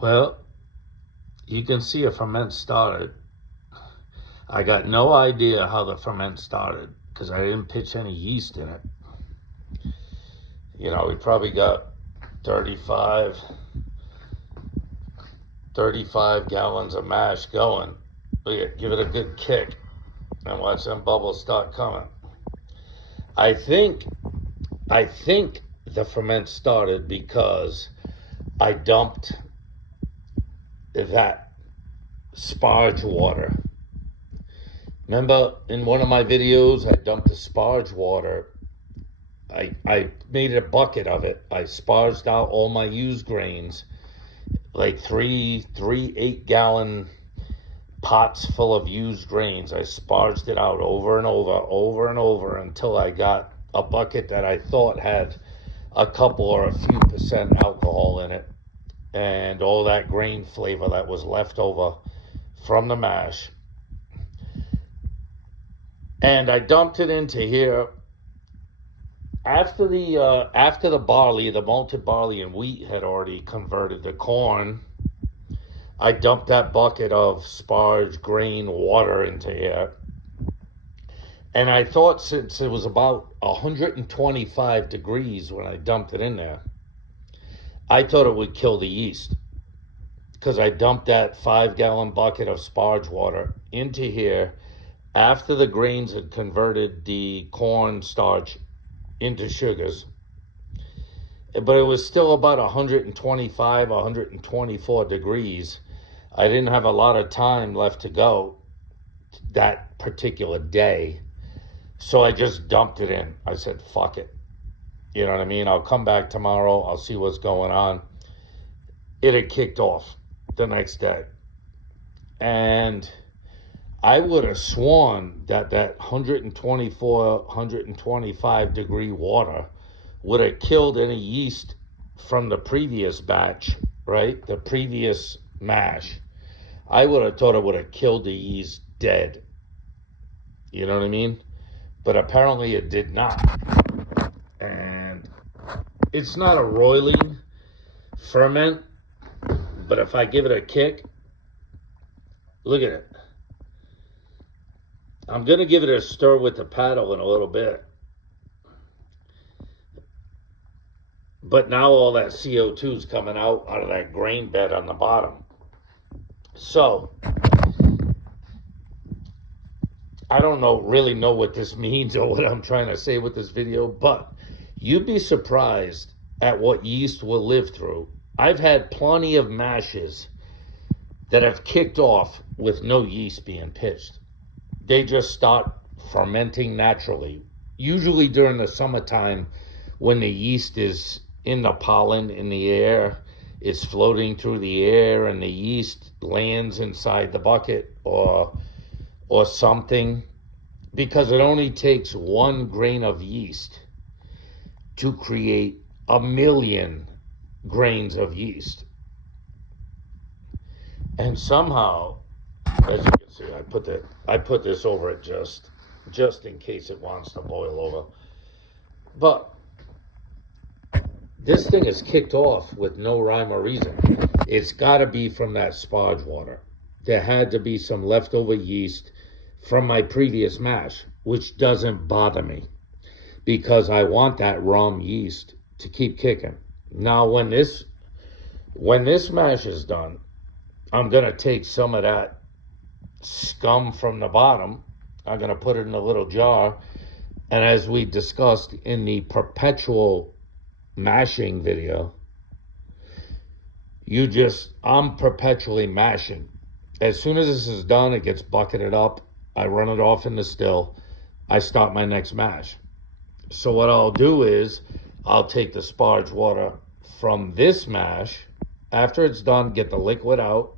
Well, you can see a ferment started. I got no idea how the ferment started because I didn't pitch any yeast in it. You know, we probably got 35 gallons of mash going. Give it a good kick and watch them bubbles start coming. I think the ferment started because I dumped that sparge water. Remember in one of my videos, I dumped the sparge water. I made a bucket of it. I sparged out all my used grains, like three 8-gallon pots full of used grains. I sparged it out over and over until I got a bucket that I thought had a couple or a few percent alcohol in it, and all that grain flavor that was left over from the mash. And I dumped it into here after the barley, the malted barley and wheat had already converted to corn. I dumped that bucket of sparge grain water into here. And I thought, since it was about 125 degrees when I dumped it in there, I thought it would kill the yeast, because I dumped that 5-gallon bucket of sparge water into here after the grains had converted the corn starch into sugars. But it was still about 125, 124 degrees. I didn't have a lot of time left to go that particular day. So I just dumped it in. I said, fuck it. You know what I mean? I'll come back tomorrow. I'll see what's going on. It had kicked off the next day. And I would have sworn that 124, 125 degree water would have killed any yeast from the previous batch, right? The previous mash. I would have thought it would have killed the yeast dead. You know what I mean? But apparently it did not. And it's not a roiling ferment, but if I give it a kick, look at it. I'm going to give it a stir with the paddle in a little bit. But now all that CO2 is coming out of that grain bed on the bottom. So I don't really know what this means or what I'm trying to say with this video, but you'd be surprised at what yeast will live through. I've had plenty of mashes that have kicked off with no yeast being pitched. They just start fermenting naturally, usually during the summertime when the yeast is in the pollen in the air. It's floating through the air and the yeast lands inside the bucket or something, because it only takes 1 grain of yeast to create 1,000,000 grains of yeast. And somehow, as you can see, I put this over it just in case it wants to boil over. But this thing is kicked off with no rhyme or reason. It's got to be from that sparge water. There had to be some leftover yeast from my previous mash, which doesn't bother me because I want that rum yeast to keep kicking. Now, when this mash is done, I'm going to take some of that scum from the bottom. I'm going to put it in a little jar. And as we discussed in the perpetual mashing video, I'm perpetually mashing. As soon as this is done, it gets bucketed up. I run it off in the still. I start my next mash. So what I'll do is I'll take the sparge water from this mash. After it's done, get the liquid out,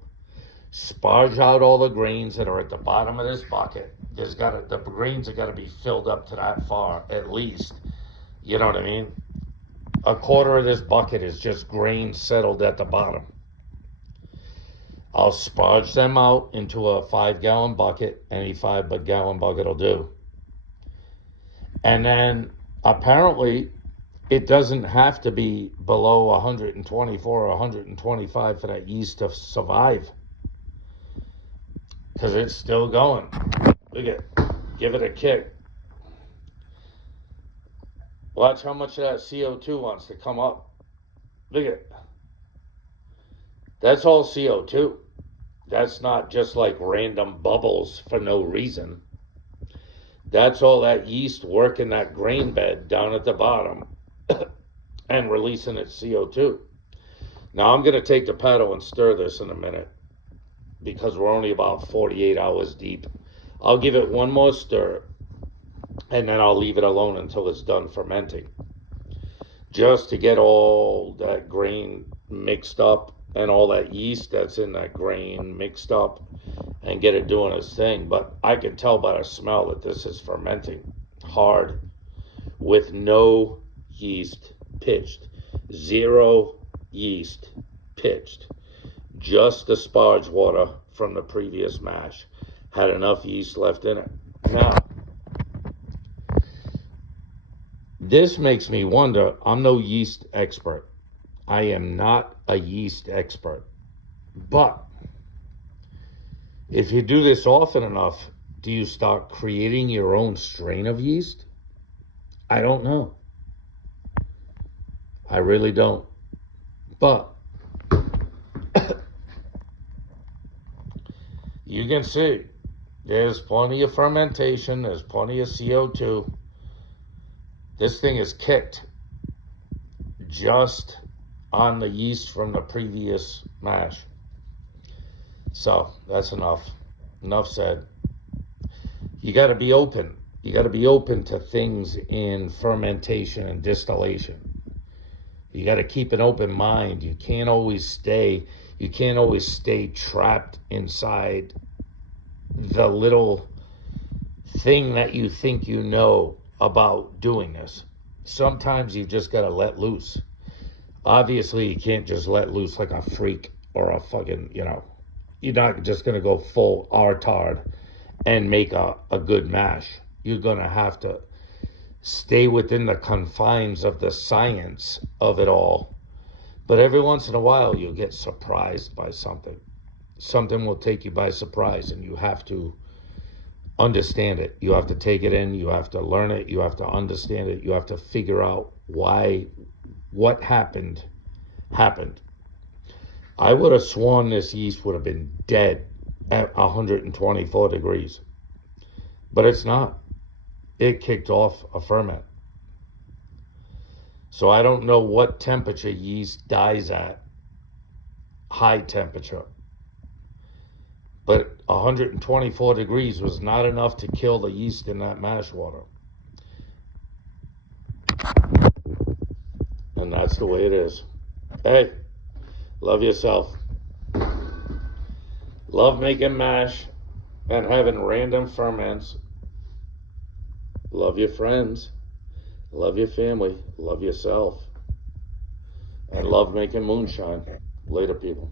sparge out all the grains that are at the bottom of this bucket. The grains have got to be filled up to that far, at least. You know what I mean? A quarter of this bucket is just grains settled at the bottom. I'll sparge them out into a 5-gallon bucket. Any 5-gallon bucket will do. And then apparently It doesn't have to be below 124 or 125 for that yeast to survive, because it's still going. Look at, give it a kick. Watch how much of that CO2 wants to come up. Look at, that's all CO2. That's not just like random bubbles for no reason. That's all that yeast working that grain bed down at the bottom and releasing its CO2. Now I'm going to take the paddle and stir this in a minute because we're only about 48 hours deep. I'll give it one more stir and then I'll leave it alone until it's done fermenting, just to get all that grain mixed up and all that yeast that's in that grain mixed up and get it doing its thing. But I can tell by the smell that this is fermenting hard with no yeast pitched. Zero yeast pitched. Just the sparge water from the previous mash had enough yeast left in it. Now, this makes me wonder. I'm no yeast expert. I am not a yeast expert. But if you do this often enough, do you start creating your own strain of yeast? I don't know. I really don't. But you can see there's plenty of fermentation, there's plenty of CO2. This thing is kicked just on the yeast from the previous mash. So that's enough. Enough said. You got to be open. You got to be open to things in fermentation and distillation. You got to keep an open mind. You can't always stay trapped inside the little thing that you think you know about doing this. Sometimes you just got to let loose. Obviously, you can't just let loose like a freak or a fucking, you're not just going to go full R-tard and make a good mash. You're going to have to stay within the confines of the science of it all. But every once in a while, you'll get surprised by something. Something will take you by surprise, and you have to understand it. You have to take it in. You have to learn it. You have to understand it. You have to figure out why what happened. I would have sworn this yeast would have been dead at 124 degrees. But it's not. It kicked off a ferment. So I don't know what temperature yeast dies at. High temperature. But 124 degrees was not enough to kill the yeast in that mash water. And that's the way it is. Hey, love yourself. Love making mash and having random ferments. Love your friends. Love your family. Love yourself. And love making moonshine. Later, people.